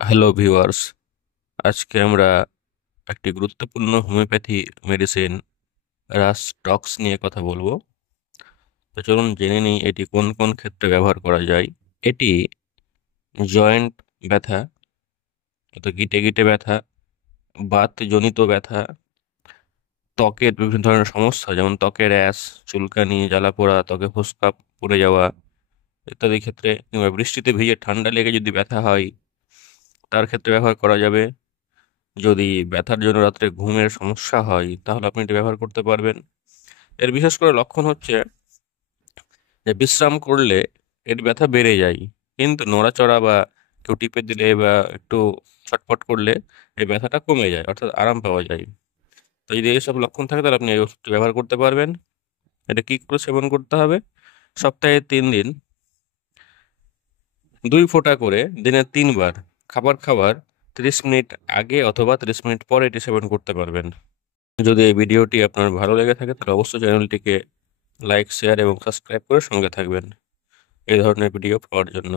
Hello viewers, আজকে আমরা একটি গুরুত্বপূর্ণ হোমিওপ্যাথি মেডিসিন রাস টক্স নিয়ে কথা বলবো। তো চলুন জেনে নিই এটি কোন কোন ক্ষেত্রে ব্যবহার করা যায়। এটি জয়েন্ট ব্যথা, অর্থাৎ গিটে গিটে ব্যথা, বাতজনিত ব্যথা, ত্বকের বিভিন্ন ধরনের সমস্যা যেমন ত্বকের র্যাশ, চুলকানি, জ্বালাপোড়া, ত্বকে ফোস্কা পড়ে যাওয়া ইত্যাদি ক্ষেত্রে, কিংবা বৃষ্টিতে ভিজে ঠান্ডা লেগে যদি ব্যথা হয় তার ক্ষেত্রে ব্যবহার করা যাবে। যদি ব্যথার জন্য রাত্রে ঘুমের সমস্যা হয় তাহলে আপনি এটি ব্যবহার করতে পারবেন। এর বিশেষ করে লক্ষণ হচ্ছে যে বিশ্রাম করলে এর ব্যথা বেড়ে যায়, কিন্তু নড়াচড়া বা কেউ টিপে দিলে বা একটু ছটফট করলে এই ব্যথাটা কমে যায়, অর্থাৎ আরাম পাওয়া যায়। তো যদি এইসব লক্ষণ থাকে তাহলে আপনি এই ওষুধটি ব্যবহার করতে পারবেন। এটা কি করে সেবন করতে হবে? সপ্তাহে 3 দিন 2 ফোঁটা করে দিনে 3 বার খাবার খাওয়ার 30 মিনিট আগে অথবা 30 মিনিট পরে এটি সেবন করতে পারবেন। যদি এই ভিডিওটি আপনার ভালো লেগে থাকে তাহলে অবশ্যই চ্যানেলটিকে লাইক, শেয়ার এবং সাবস্ক্রাইব করে সঙ্গে থাকবেন এই ধরনের ভিডিও পাওয়ার জন্য।